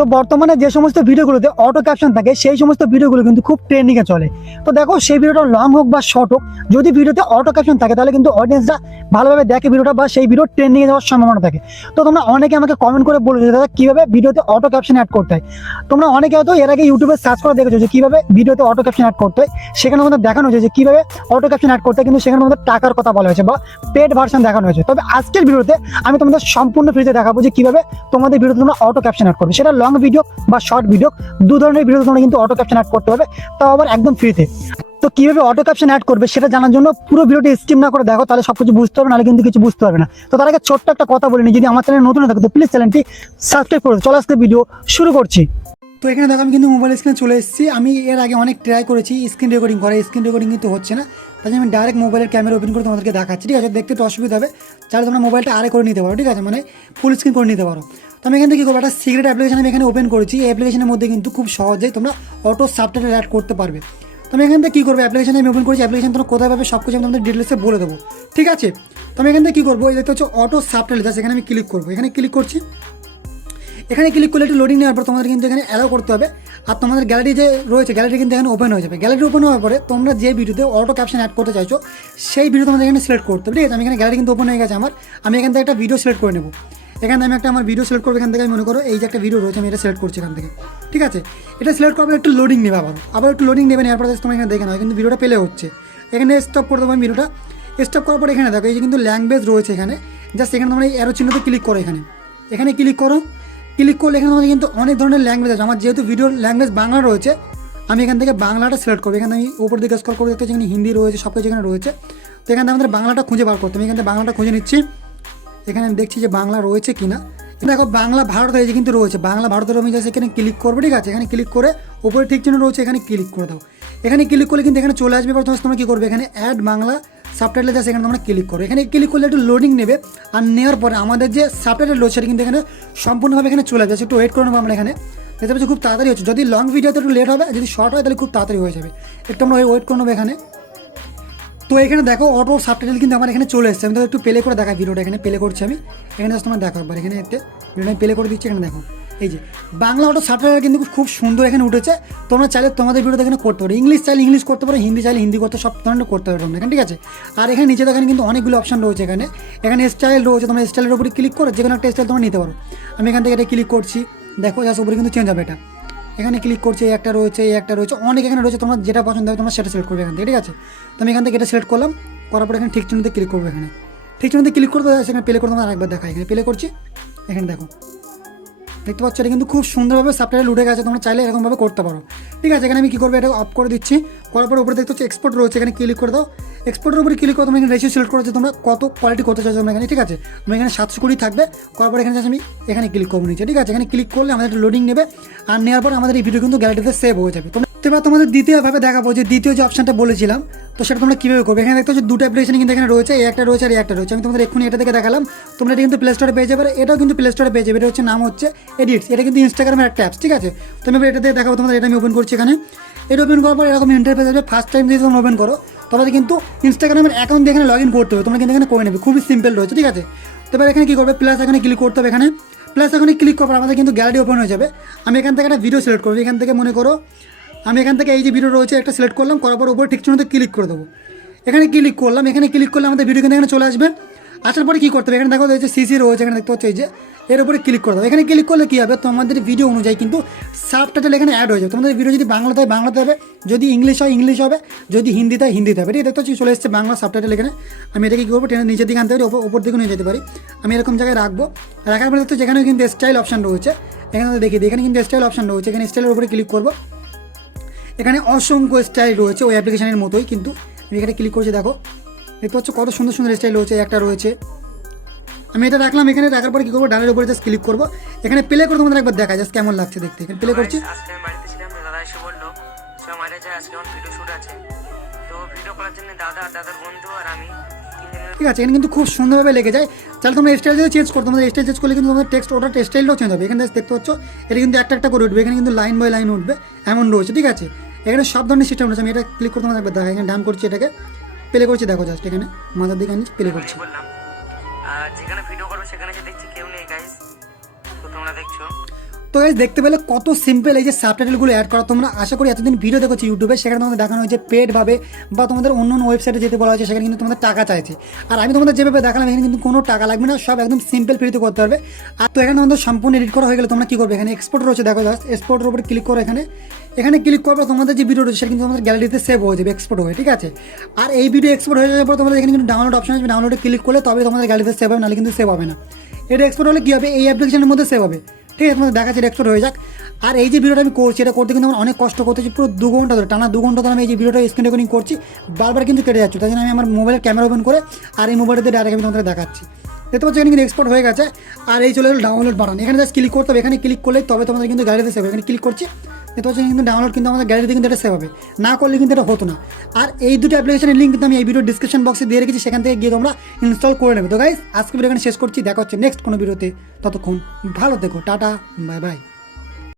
তো বর্তমানে যে সমস্ত ভিডিওগুলোতে অটো ক্যাপশন থাকে সেই সমস্ত ভিডিওগুলো কিন্তু খুব ট্রেন্ডিংয়ে চলে। তো দেখো সেই ভিডিওটা লং হোক বা শর্ট হোক, যদি ভিডিওতে অটো ক্যাপশন থাকে তাহলে কিন্তু অডিয়েন্সরা ভালোভাবে দেখে ভিডিওটা, বা সেই ভিডিও ট্রেন্ডিংয়ে যাওয়ার সম্ভাবনা থাকে। তো তোমরা অনেকে আমাকে কমেন্ট করে বলেছো দাদা কীভাবে ভিডিওতে অটো ক্যাপশন অ্যাড করতে হয়। তোমরা অনেকে হয়তো এর আগে ইউটিউবে সার্চ করে দেখেছো যে কীভাবে ভিডিওতে অটো ক্যাপশন অ্যাড করতে হয়। সেখানে আমাদের দেখানো হয়েছে যে কীভাবে অটো ক্যাপশন অ্যাড করতে হয়, কিন্তু সেখানে আমাদের টাকার কথা বলা হয়েছে বা পেড ভার্সন দেখানো হয়েছে। তবে আজকের ভিডিওতে আমি তোমাদের সম্পূর্ণ ফ্রিতে দেখাবো যে কীভাবে তোমাদের ভিডিওতে তোমরা অটো ক্যাপশন অ্যাড করবে। সেটা লং ভিডিও বা শর্ট ভিডিও, দু ধরনের ভিডিওতে তোমরা কিন্তু অটো ক্যাপশন অ্যাড করতে পারবে, তাও আবার একদম ফ্রিতে। তো কীভাবে অটো ক্যাপশন অ্যাড করবে সেটা জানার জন্য পুরো ভিডিওটি স্কিপ না করে দেখো, তাহলে সব কিছু বুঝতে হবে, নাহলে কিন্তু কিছু বুঝতে পারবে না। তো তার আগে ছোট্ট একটা কথা বলিনি, যদি আমার চ্যানেল নতুন থাকে তো প্লিজ চ্যানেলটি সাবস্ক্রাইব করে। চলো আজকে ভিডিও শুরু করছি। তো এখানে দেখো আমি কিন্তু মোবাইল স্ক্রিনে চলে এসেছি। আমি এর আগে অনেক ট্রাই করেছি স্ক্রিন রেকর্ডিং করা, স্ক্রিন রেকর্ডিং কিন্তু হচ্ছে না। তাই জন্য আমি ডাইরেক্ট মোবাইলের ক্যামেরা ওপেন করে তোমাদেরকে দেখাচ্ছি, ঠিক আছে? দেখতে একটু অসুবিধা হবে, চাইলে তোমরা মোবাইলটা আরে করে নিতে পারো, ঠিক আছে? মানে ফুল স্ক্রিন করে নিতে পারো। তো আমি এখান থেকে কী করবো, একটা সিক্রেট অ্যাপ্লিকেশন আমি এখানে ওপেন করেছি। এই অ্যাপ্লিকেশনের মধ্যে কিন্তু খুব সহজেই তোমরা অটো সাবটাইটেল অ্যাড করতে পারবে। তো আমি এখান থেকে কী করবো, অ্যাপ্লিকেশন আমি ওপেন করেছি, অ্যাপ্লিকেশন তোমরা কোথায় পাবে সব কিছু আমি তোমাদের ডিটেলসে বলে দেবো, ঠিক আছে? তো আমি এখান থেকে কী করবো, এই দেখতে হচ্ছে অটো সাবটাইটেল, জাস্ট এখানে আমি ক্লিক করবো। এখানে ক্লিক করছি, এখানে ক্লিক করলে একটু লোডিং নেওয়ার পর তোমাদের কিন্তু এখানে অ্যালাউ করতে হবে। আর তোমাদের গ্যালারি যে রয়েছে, গ্যালারি কিন্তু এখানে ওপেন হয়ে যাবে। গ্যালারি ওপেন হওয়ার পরে তোমরা যে ভিডিওতে অটো ক্যাপশন অ্যাড করতে চাইছো সেই ভিডিও তোমাদের এখানে সিলেক্ট করতে হবে, ঠিক আছে? আমি এখানে গ্যালারি কিন্তু ওপেন হয়ে গেছে আমার। আমি এখান থেকে একটা ভিডিও সিলেক্ট করে নেবো। এখানে আমি আমার ভিডিও সিলেক্ট করবো। এখান থেকে আমি মনে করো এই যে একটা ভিডিও রয়েছে, আমি এটা সিলেক্ট করছি এখান থেকে, ঠিক আছে? এটা সিলেক্ট করবো, একটু লোডিং নেবে, আবার একটু লোডিং নেবে। নেওয়ার পরে তোমার এখানে দেখে নাও কিন্তু ভিডিওটা প্লে হচ্ছে। এখানে স্টপ করে দেবো আমি ভিডিওটা। স্টপ করার পরে এখানে দেখো এই যে কিন্তু ল্যাঙ্গুয়েজ রয়েছে এখানে, জাস্ট এখানে তোমরা এই অ্যারো চিহ্নতে ক্লিক করো। এখানে ক্লিক করো। ক্লিক করলে এখানে আমাদের কিন্তু অনেক ধরনের ল্যাঙ্গুয়েজ আছে। আমার যেহেতু ভিডিওর ল্যাঙ্গুয়েজ বাংলা রয়েছে, আমি এখান থেকে বাংলাটা সিলেক্ট করবো। এখানে আমি উপর দিকে স্ক্রল করে দেখতে যেখানে হিন্দি রয়েছে, সব কিছু এখানে রয়েছে। তো এখানে আমাদের বাংলাটা খুঁজে বার করতে, আমি এখান থেকে বাংলাটা খুঁজে নিচ্ছি। এখানে আমি দেখছি যে বাংলা রয়েছে কিনা। দেখো বাংলা ভারত হয়েছে কিন্তু রয়েছে, বাংলা ভারতের আমি জাস্ট এখানে ক্লিক করবো, ঠিক আছে? এখানে ক্লিক করে উপরে ঠিক চিহ্ন রয়েছে, এখানে ক্লিক করে দাও। এখানে ক্লিক করলে কিন্তু এখানে চলে আসবে। প্রথমে তোমরা কী করবে, এখানে অ্যাড বাংলা সাবটাইটেল জাস্ট এখানে তোমরা ক্লিক করো। এখানে ক্লিক করলে একটু লোডিং নেবে, আর নেওয়ার পরে আমাদের যে সাবটাইটেল রয়েছে সেটা কিন্তু এখানে সম্পূর্ণভাবে এখানে চলে যাচ্ছে। একটু ওয়েট করে নেবো আমরা। এখানে দেখতে পাচ্ছি খুব তাড়াতাড়ি হচ্ছে। যদি লং ভিডিওতে একটু লেট হবে, যদি শর্ট হয় তাহলে খুব তাড়াতাড়ি হয়ে যাবে। একটু আমরা ওয়েট করে নেবো এখানে। তো এখানে দেখো অটো সাবটাইটেল কিন্তু আমার এখানে চলে এসেছে। আমি তো একটু প্লে করে দেখা ভিডিওটা, এখানে প্লে করছি আমি। এখানে জাস্ট তোমার দেখো একবার, এখানে একটা ভিডিওটা প্লে করে দিচ্ছি। এখানে দেখো এই যে বাংলা অটো সাবটাইটেল কিন্তু খুব সুন্দর এখানে উঠেছে। তোমরা চাইলে তোমাদের ভিডিওটা এখানে করতে পারো, ইংলিশ চাইলে ইংলিশ করতে পারো, হিন্দি চাইলে হিন্দি করতে, সব ধরনের করতে পারো তোমরা এখানে, ঠিক আছে? আর এখানে নিচে দেখেন কিন্তু অনেকগুলো অপশন রয়েছে। এখানে স্টাইল রয়েছে, তোমরা স্টাইলের উপরে ক্লিক করে যে কোনো একটা স্টাইল তোমরা নিতে পারো। আমি এখান থেকে এটা ক্লিক করছি, দেখো জাস্ট উপরে কিন্তু চেঞ্জ হবে এটা। এখানে ক্লিক করছে, এই একটা রয়েছে, এই একটা রয়েছে, অনেক এখানে রয়েছে। তোমার যেটা পছন্দ হবে তোমরা সেটা সিলেক্ট করবে এখান থেকে, ঠিক আছে? তো আমি এখান থেকে এটা সিলেক্ট করলাম। করার পর এখানে ঠিক চিহ্নতে ক্লিক করবো। এখানে ঠিক চিহ্নতে ক্লিক করতে সেখানে প্লে করে তোমার আরেকবার দেখা। এখানে প্লে করছি, এখানে দেখো দেখতে পাচ্ছ এটা কিন্তু খুব সুন্দরভাবে সাবটাইটেল উঠে গেছে। তোমরা চাইলে এরকমভাবে করতে পারো, ঠিক আছে? এখানে আমি কী করবো, এটা অফ করে দিচ্ছি। করার পর উপরে দেখতে হচ্ছে এক্সপোর্ট রয়েছে, এখানে ক্লিক করে দাও। এক্সপোর্টের উপরে ক্লিক করে তোমরা এখানে রেশিও সিলেক্ট করেছো, তোমরা কত কোয়ালিটি করতে চাইছো তোমরা এখানে, ঠিক আছে? আমি এখানে 720 থাকবে। করার পর এখানে আমি এখানে ক্লিক করবো নিচে, ঠিক আছে? এখানে ক্লিক করলে আমাদের একটা লোডিং নেবে, আর নেওয়ার পর আমাদের এই ভিডিও কিন্তু গ্যালারিতে সেভ হয়ে যাবে। এবার তোমাদের দ্বিতীয়ভাবে দেখাবো যে দ্বিতীয় যে অপশনটা বলেছিলাম, তো সেটা তোমরা কীভাবে করবে। এখানে দেখতে হচ্ছে দুটো অ্যাপ্লিকেশন কিন্তু এখানে রয়েছে, এই একটা রয়েছে আর এই একটা রয়েছে। আমি তোমাদের এক্ষুনি এটা থেকে দেখালাম, তোমরা এটা কিন্তু প্লে স্টোরে পেয়ে যাবে, এটাও কিন্তু প্লে স্টোরে পেয়ে যাবে। এটা হচ্ছে নাম হচ্ছে এডিটস, এটা কিন্তু ইনস্টাগ্রামের একটা অ্যাপস, ঠিক আছে? তো আমি এটা দিয়ে দেখাবো তোমাদের। এটা আমি ওপেন করছি। এখানে এটা ওপেন করার পর এরকম ইন্টারফেস আসবে। ফার্স্ট টাইম যদি তোমরা ওপেন করো তোমাদের কিন্তু ইনস্টাগ্রামের অ্যাকাউন্ট দিয়ে এখানে লগ ইন করতে হবে, তোমরা কিন্তু এখানে করে নেবে, খুবই সিম্পল রয়েছে, ঠিক আছে? তো এবার এখানে কী করবে, প্লাস এখানে ক্লিক করতে হবে। এখানে প্লাস এখানে ক্লিক করার পর আমাদের কিন্তু গ্যালারি ওপেন হয়ে যাবে। আমি এখান থেকে একটা ভিডিও সিলেক্ট করবো। এখান থেকে মনে করো আমি এখান থেকে এই যে ভিডিও রয়েছে একটা সিলেক্ট করলাম। করার পর উপরে ঠিক চিহ্নতে ক্লিক করে দেবো। এখানে ক্লিক করলাম। এখানে ক্লিক করলে আমাদের ভিডিও কিন্তু এখানে চলে আসবে। আসার পরে কী করতে হবে, এখানে দেখো এই যে সিসি রয়েছে, এখানে দেখতে হচ্ছে এই যে এর উপরে ক্লিক করে দেবো। এখানে ক্লিক করলে কী হবে, তোমাদের ভিডিও অনুযায়ী কিন্তু সাবটাইটেল এখানে অ্যাড হয়ে যাবে। তোমাদের ভিডিও যদি বাংলাতে হয় বাংলাতে হবে, যদি ইংলিশ হয় ইংলিশ হবে, যদি হিন্দিতে হয় হিন্দিতে হবে, ঠিক দেখতে হচ্ছে চলে এসেছে বাংলা সাবটাইটেল। এখানে আমি এটাকে কী করবো, টেনে নিচের দিকে আনতে পারি, ওপর দিকে নিয়ে যেতে পারি। আমি এরকম জায়গায় রাখবো। রাখার পরে দেখতে যেখানে কিন্তু স্টাইল অপশান রয়েছে, এখানে দেখি এখানে কিন্তু স্টাইল অপশান রয়েছে। এখানে স্টাইলের উপরে ক্লিক করবো। এখানে অসংখ্য স্টাইল রয়েছে ওই অ্যাপ্লিকেশনের মতোই, কিন্তু আমি এখানে ক্লিক করছি। দেখো দেখতে পাচ্ছ কত সুন্দর সুন্দর স্টাইল রয়েছে, একটা রয়েছে। আমি এটা রাখলাম। এখানে রাখার পরে কী করবো, ডানের উপরে জাস্ট ক্লিক করবো। এখানে প্লে করে তোমাদের একবার দেখা জাস্ট কেমন লাগছে দেখতে। এখানে প্লে করছি। আজকে আমি বাড়িতে ছিলাম, দাদা এসে বললো মারা যায় আজকে আমার ভিডিও শ্যুট আছে। তো ভিডিও করার জন্য দাদা, দাদার বন্ধু আর আমি, ঠিক আছে? এখানে কিন্তু খুব সুন্দরভাবে লেগে যায়। তাহলে তোমরা স্টাইল যদি চেঞ্জ করো, তোমাদের স্টাইল চেঞ্জ করলে কিন্তু তোমাদের টেক্সট ওটা স্টাইলটাও চেঞ্জ হবে। এখানে দেখতে পাচ্ছ এটা কিন্তু একটা একটা করে উঠবে, এখানে কিন্তু লাইন বাই লাইন উঠবে, এমন রয়েছে, ঠিক আছে? এখানে সব ধরনের সিস্টেম রয়েছে। আমি এটা ক্লিক করতে তোমাদের একবার দেখা। এখানে ডান করছি, এটাকে প্লে করছি। দেখো জাস্ট এখানে মাথার দিকে আনি প্লে করছি। বললাম যেখানে ভিডিও করবো সেখানে এসে দেখছি কেউ নেই গাইস। তো তোমরা দেখছো তো গাইস দেখতে পেলে কত সিম্পল এই যে সাবটাইটেলগুলো অ্যাড করা। তোমরা আশা করি এতদিন ভিডিও দেখেছো ইউটিউবে, সেখানে তোমাদের দেখানো হয়েছে পেড ভাবে বা তোমাদের অন্য অন্য ওয়েবসাইটে যেতে বলা হয়েছে, সেখানে কিন্তু তোমাদের টাকা চাইছে। আর আমি তোমাদের যেভাবে দেখালাম এখানে কিন্তু কোনো টাকা লাগবে না, সব একদম সিম্পল ফ্রিতে করতে পারবে। আর তো এখানে তোমাদের সম্পূর্ণ এডিট করা হয়ে গেলে তোমরা কি করবে, এখানে এক্সপোর্ট রয়েছে, দেখো জাস্ট এক্সপোর্টের উপরে ক্লিক করো। এখানে ক্লিক করবে, তোমাদের যে ভিডিও রয়েছে সেটা কিন্তু তোমাদের গ্যালারিতে সেভ হয়ে যাবে, এক্সপোর্ট হয়ে, ঠিক আছে। আর এই ভিডিও এক্সপোর্ট হয়ে যাওয়ার পর তোমাদের এখানে কিন্তু ডাউনলোড অপশন আসবে, ডাউনলোডে ক্লিক করলে তবে তোমাদের গ্যালারিতে সেভ হবে, নাহলে কিন্তু সেভ হবে না। এটা এক্সপোর্ট হলে কী হবে, এই অ্যাপ্লিকেশনের মধ্যে সেভ হবে, ঠিক আছে। তোমাদের দেখাচ্ছে এক্সপোর্ট হয়ে যাক। আর এই যে ভিডিওটা আমি করছি এটা করতে কিন্তু আমার অনেক কষ্ট করতেছি, পুরো 2 ঘন্টা ধরে, টানা 2 ঘন্টা ধরে আমি এই যে ভিডিওটা স্ক্রিন রেকর্ডিং করছি, বারবার কিন্তু কেটে যাচ্ছে। তাই জন্য আমি আমার মোবাইলের ক্যামেরা ওপেন করে আর এই মোবাইলটাতে ডাইরেক্ট আমি তোমাদের দেখাচ্ছি। দেখতে পাচ্ছি এখানে কিন্তু এক্সপোর্ট হয়ে গেছে। আর এই চলে গেল ডাউনলোড বাটন, এখানে জাস্ট ক্লিক করতে হবে, এখানে ক্লিক করলে তবে তোমাদের কিন্তু গ্যালারিতে সেভ হবে। এখানে ক্লিক করছি, দেখতে পাচ্ছি কিন্তু ডাউনলোড কিন্তু আমাদের গ্যালারিতে কিন্তু এটা সেভ হবে, না করলে কিন্তু এটা হতো না। আর এই দুটো অ্যাপ্লিকেশনের লিঙ্ক কিন্তু আমি এই ভিডিও ডিসক্রিপশন বক্সে দিয়ে রেখেছি, সেখান থেকে গিয়ে তোমরা ইনস্টল করে নেবে। তো গাইস আজকে ভিডিও এখানে শেষ করছি, দেখা হচ্ছে নেক্সট কোনো ভিডিওতে। ততক্ষণ ভালো থেকো, টাটা, বাই বাই।